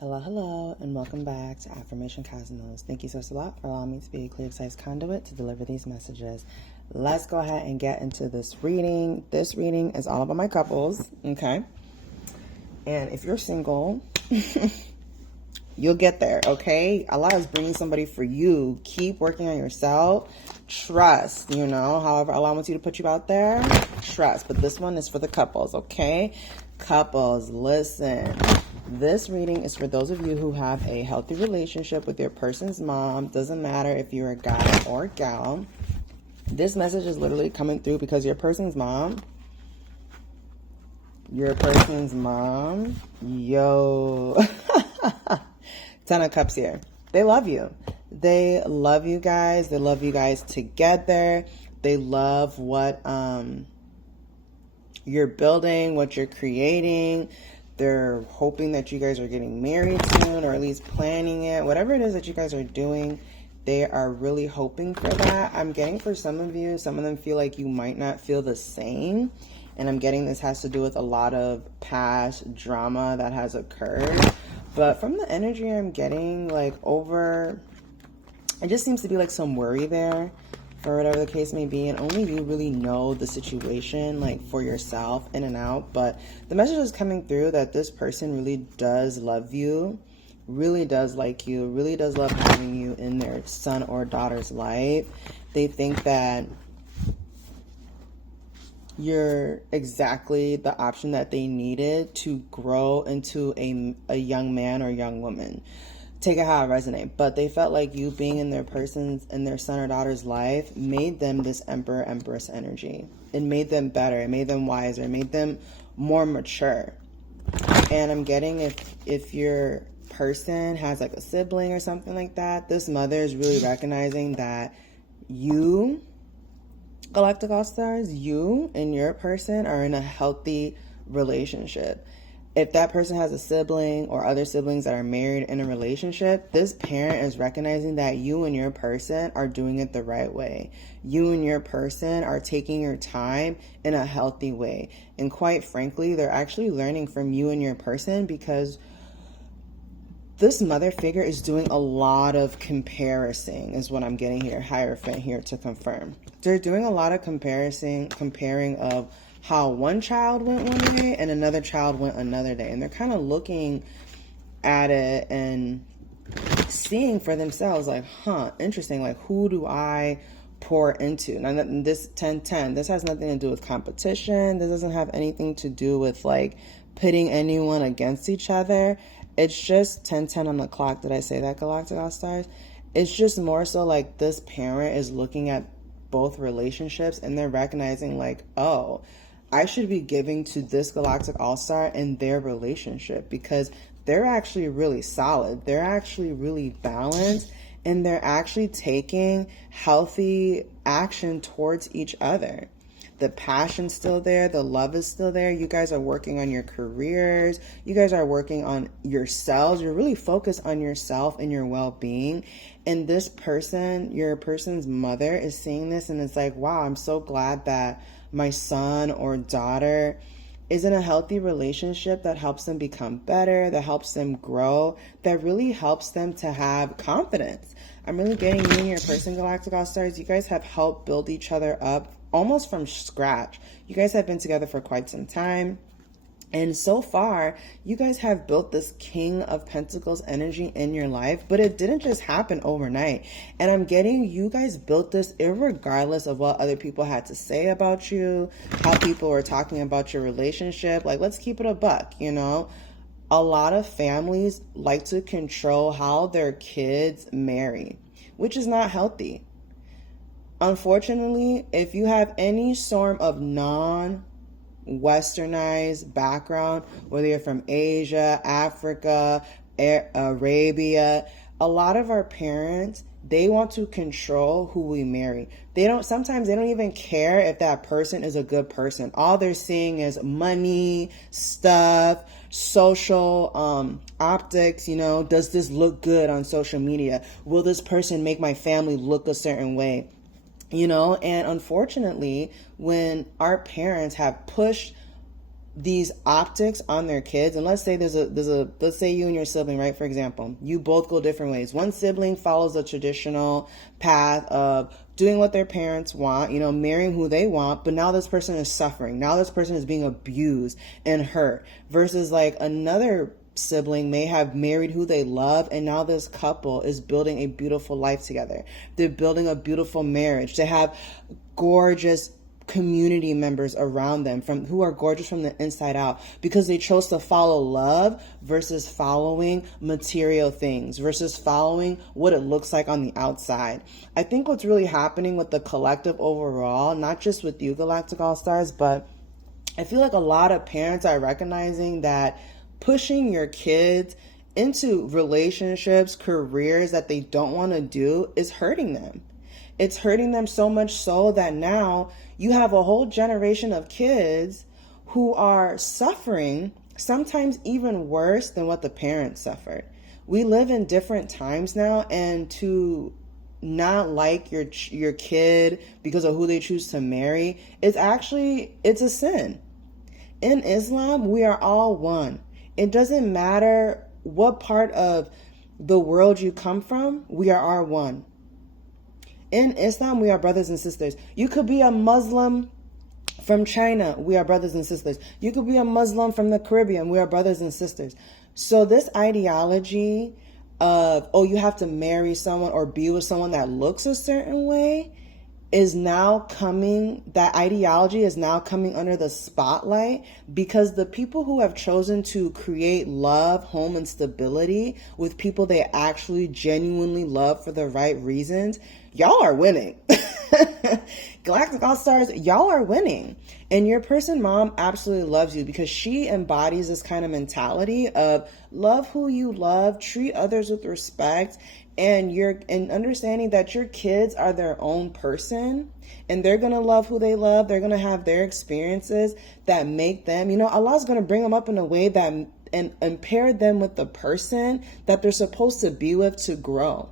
Hello, and welcome back to Affirmation Cosmos. Thank you so a lot for allowing me to be a clear, concise conduit to deliver these messages. Let's go ahead and get into this reading. This reading is all about my couples, okay? And if you're single, you'll get there, okay? Allah is bringing somebody for you. Keep working on yourself. Trust, however Allah wants you to put you out there, trust. But this one is for the couples, okay? Couples, listen. This reading is for those of you who have a healthy relationship with your person's mom. Doesn't matter if you're a guy or a gal. This message is literally coming through because your person's mom, Ten of Cups here. They love you. They love you guys. They love you guys together. They love what you're building, what you're creating. They're hoping that you guys are getting married soon, or at least planning it. Whatever it is that you guys are doing, they are really hoping for that. I'm getting for some of you, some of them feel like you might not feel the same. And I'm getting this has to do with a lot of past drama that has occurred. But from the energy I'm getting, it just seems to be like some worry there, for whatever the case may be, and only you really know the situation, for yourself, in and out. But the message is coming through that this person really does love you, really does like you, really does love having you in their son or daughter's life. They think that you're exactly the option that they needed to grow into a young man or young woman. Take it how it resonates, but they felt like you being in their son or daughter's life made them this emperor, empress energy. It made them better. It made them wiser. It made them more mature. And I'm getting if your person has a sibling or something like that, this mother is really recognizing that you, Galactic All-Stars, you and your person are in a healthy relationship. If that person has a sibling or other siblings that are married in a relationship, this parent is recognizing that you and your person are doing it the right way. You and your person are taking your time in a healthy way. And quite frankly, they're actually learning from you and your person, because this mother figure is doing a lot of comparison, is what I'm getting here. Hierophant here to confirm. They're doing a lot of comparing of how one child went one day and another child went another day. And they're kind of looking at it and seeing for themselves, interesting, who do I pour into? Now, this 10-10, this has nothing to do with competition. This doesn't have anything to do with, pitting anyone against each other. It's just 10-10 on the clock. Did I say that, Galactic All-Stars? It's just more so this parent is looking at both relationships and they're recognizing oh, I should be giving to this Galactic All-Star in their relationship, because they're actually really solid. They're actually really balanced, and they're actually taking healthy action towards each other. The passion's still there. The love is still there. You guys are working on your careers. You guys are working on yourselves. You're really focused on yourself and your well-being. And this person, your person's mother, is seeing this and it's wow, I'm so glad that my son or daughter is in a healthy relationship that helps them become better, that helps them grow, that really helps them to have confidence. I'm really getting you and your person, Galactic All-Stars. You guys have helped build each other up almost from scratch. You guys have been together for quite some time. And so far, you guys have built this King of Pentacles energy in your life, but it didn't just happen overnight. And I'm getting you guys built this irregardless of what other people had to say about you, how people were talking about your relationship. Let's keep it a buck, A lot of families like to control how their kids marry, which is not healthy. Unfortunately, if you have any sort of non-westernized background, whether you're from Asia, Africa, Arabia, a lot of our parents, they want to control who we marry. Sometimes they don't even care if that person is a good person. All they're seeing is money, stuff, social optics, does this look good on social media? Will this person make my family look a certain way? And unfortunately, when our parents have pushed these optics on their kids. And let's say let's say you and your sibling, right? For example, you both go different ways. One sibling follows a traditional path of doing what their parents want, marrying who they want, but now this person is suffering. Now this person is being abused and hurt, versus like another sibling may have married who they love, and now this couple is building a beautiful life together. They're building a beautiful marriage. They have gorgeous community members around them who are gorgeous from the inside out, because they chose to follow love versus following material things, versus following what it looks like on the outside. I think what's really happening with the collective overall, not just with you Galactic All-Stars, but I feel like a lot of parents are recognizing that pushing your kids into relationships, careers that they don't want to do is hurting them. It's hurting them so much so that now you have a whole generation of kids who are suffering, sometimes even worse than what the parents suffered. We live in different times now, and to not like your kid because of who they choose to marry it's a sin. In Islam, we are all one. It doesn't matter what part of the world you come from, we are one. In Islam, we are brothers and sisters. You could be a Muslim from China. We are brothers and sisters. You could be a Muslim from the Caribbean. We are brothers and sisters. So this ideology of, you have to marry someone or be with someone that looks a certain way that ideology is now coming under the spotlight, because the people who have chosen to create love, home, and stability with people they actually genuinely love for the right reasons, y'all are winning. Galactic All-Stars, y'all are winning. And your person mom absolutely loves you, because she embodies this kind of mentality of love who you love, treat others with respect, and understanding that your kids are their own person and they're going to love who they love. They're going to have their experiences that make them, Allah's going to bring them up in a way that and pair them with the person that they're supposed to be with to grow.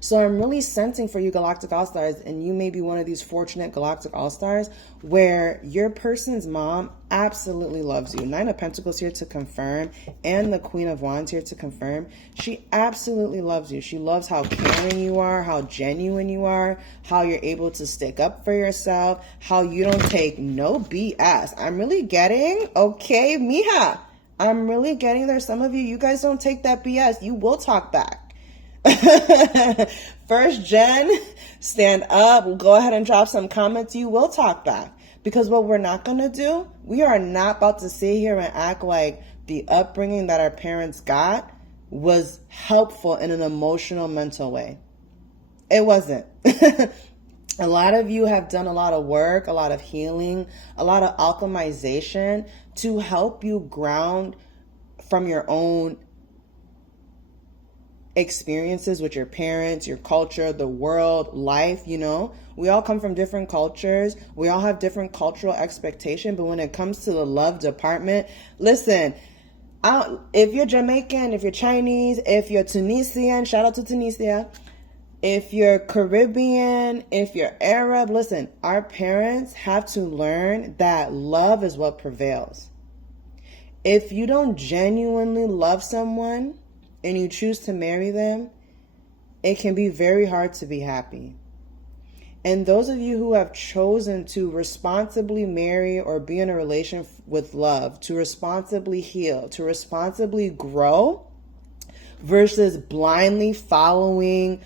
So I'm really sensing for you Galactic All-Stars, and you may be one of these fortunate Galactic All-Stars where your person's mom absolutely loves you. Nine of Pentacles here to confirm, and the Queen of Wands here to confirm. She absolutely loves you. She loves how caring you are, how genuine you are, how you're able to stick up for yourself, how you don't take no BS. I'm really getting, okay, mija, I'm really getting there. Some of you guys don't take that BS. You will talk back. First gen, stand up, go ahead and drop some comments. You will talk back, because what we're not going to do, we are not about to sit here and act like the upbringing that our parents got was helpful in an emotional, mental way. It wasn't. A lot of you have done a lot of work, a lot of healing, a lot of alchemization to help you ground from your own experiences with your parents, your culture, the world, life. We all come from different cultures. We all have different cultural expectation. But when it comes to the love department, listen, if you're Jamaican, if you're Chinese, if you're Tunisian, shout out to Tunisia, if you're Caribbean, if you're Arab, listen, our parents have to learn that love is what prevails. If you don't genuinely love someone and you choose to marry them, it can be very hard to be happy. And those of you who have chosen to responsibly marry or be in a relationship with love, to responsibly heal, to responsibly grow, versus blindly following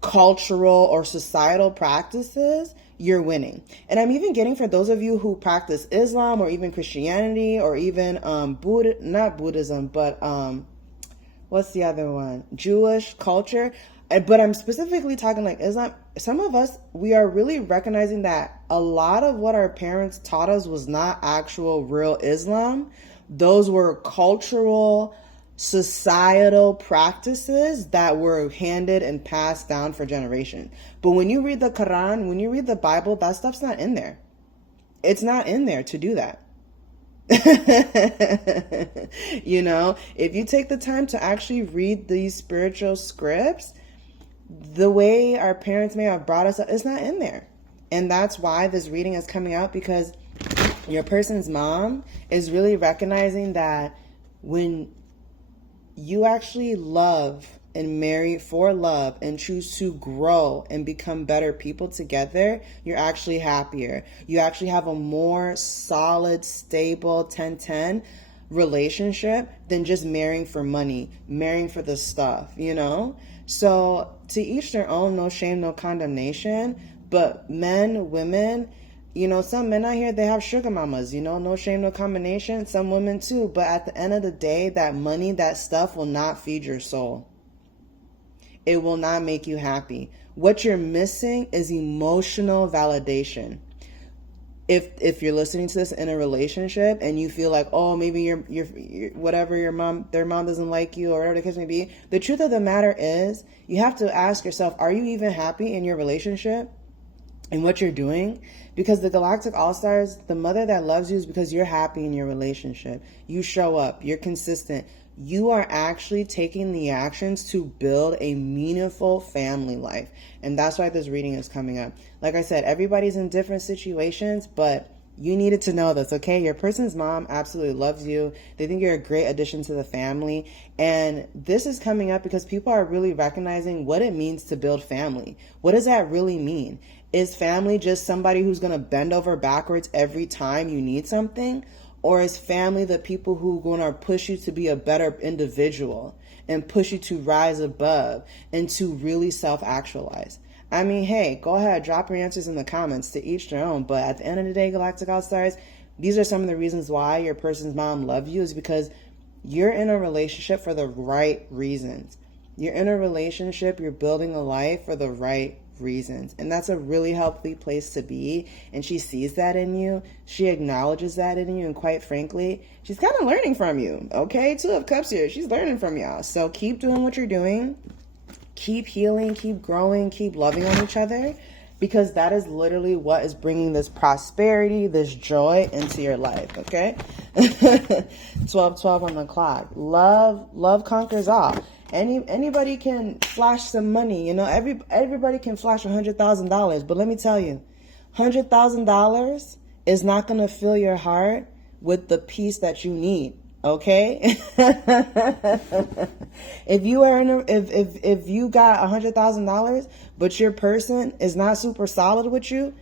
cultural or societal practices, you're winning. And I'm even getting for those of you who practice Islam or even Christianity or even not Buddhism, but what's the other one? Jewish culture. But I'm specifically talking like Islam. Some of us, we are really recognizing that a lot of what our parents taught us was not actual real Islam. Those were cultural, societal practices that were handed and passed down for generations. But when you read the Quran, when you read the Bible, that stuff's not in there. It's not in there to do that. If you take the time to actually read these spiritual scripts, the way our parents may have brought us up, it's not in there. And that's why this reading is coming out, because Your person's mom is really recognizing that when you actually love and marry for love and choose to grow and become better people together, you're actually happier. You actually have a more solid, stable 10-10 relationship than just marrying for money, marrying for the stuff, you know? So to each their own, no shame, no condemnation. But men, women, you know, some men out here, they have sugar mamas, you know, no shame, no combination. Some women too. But at the end of the day, that money, that stuff will not feed your soul. It will not make you happy. What you're missing is emotional validation. If you're listening to this in a relationship and you feel like, oh, maybe you're whatever, their mom doesn't like you or whatever the case may be, the truth of the matter is you have to ask yourself, are you even happy in your relationship and what you're doing? Because the Galactic All-Stars, the mother that loves you is because you're happy in your relationship. You show up, you're consistent. You are actually taking the actions to build a meaningful family life. And that's why this reading is coming up. Like I said, everybody's in different situations, but you needed to know this, okay? Your person's mom absolutely loves you. They think you're a great addition to the family. And this is coming up because people are really recognizing what it means to build family. What does that really mean? Is family just somebody who's going to bend over backwards every time you need something? Or is family the people who are going to push you to be a better individual and push you to rise above and to really self-actualize? I mean, hey, go ahead, drop your answers in the comments, to each their own. But at the end of the day, Galactic All-Stars, these are some of the reasons why your person's mom loves you, is because you're in a relationship for the right reasons. You're in a relationship, you're building a life for the right reasons. And that's a really healthy place to be. And she sees that in you. She acknowledges that in you. And quite frankly, she's kind of learning from you. Okay, Two of Cups here. She's learning from y'all. So keep doing what you're doing. Keep healing, keep growing, keep loving on each other, because that is literally what is bringing this prosperity, this joy into your life, okay? 12:12 on the clock. Love conquers all. Anybody can flash some money, you know. Everybody can flash $100,000, but let me tell you, $100,000 is not going to fill your heart with the peace that you need. Okay. If you got $100,000, but your person is not super solid with you,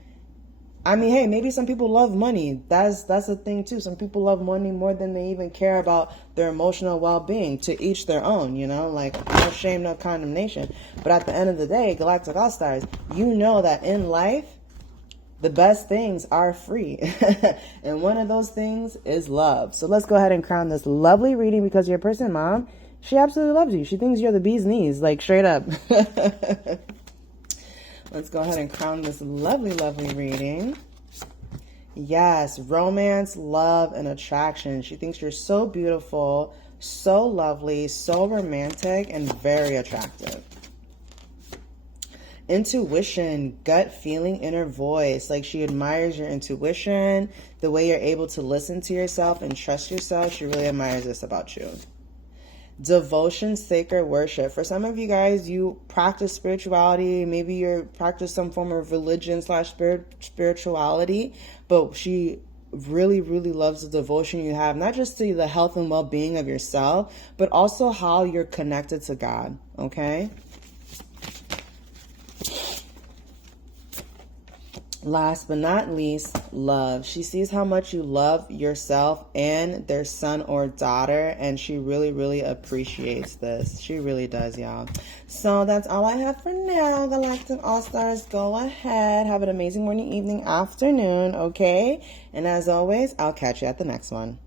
I mean, hey, maybe some people love money. That's a thing too. Some people love money more than they even care about their emotional well-being. To each their own, you know, like no shame, no condemnation. But at the end of the day, Galactic All-Stars, you know that in life, the best things are free. And one of those things is love. So let's go ahead and crown this lovely reading, because your person, mom, she absolutely loves you. She thinks you're the bee's knees, like straight up. Let's go ahead and crown this lovely, lovely reading. Yes, romance, love, and attraction. She thinks you're so beautiful, so lovely, so romantic, and very attractive. Intuition, gut feeling, inner voice. Like, she admires your intuition, the way you're able to listen to yourself and trust yourself. She really admires this about you. Devotion, sacred worship. For some of you guys, you practice spirituality. Maybe you practice some form of religion / spirituality, but she really, really loves the devotion you have, not just to the health and well-being of yourself, but also how you're connected to God. Okay. Last but not least, love. She sees how much you love yourself and their son or daughter, and she really, really appreciates this. She really does, y'all. So that's all I have for now, Galactic All-Stars. Go ahead. Have an amazing morning, evening, afternoon, okay? And as always, I'll catch you at the next one.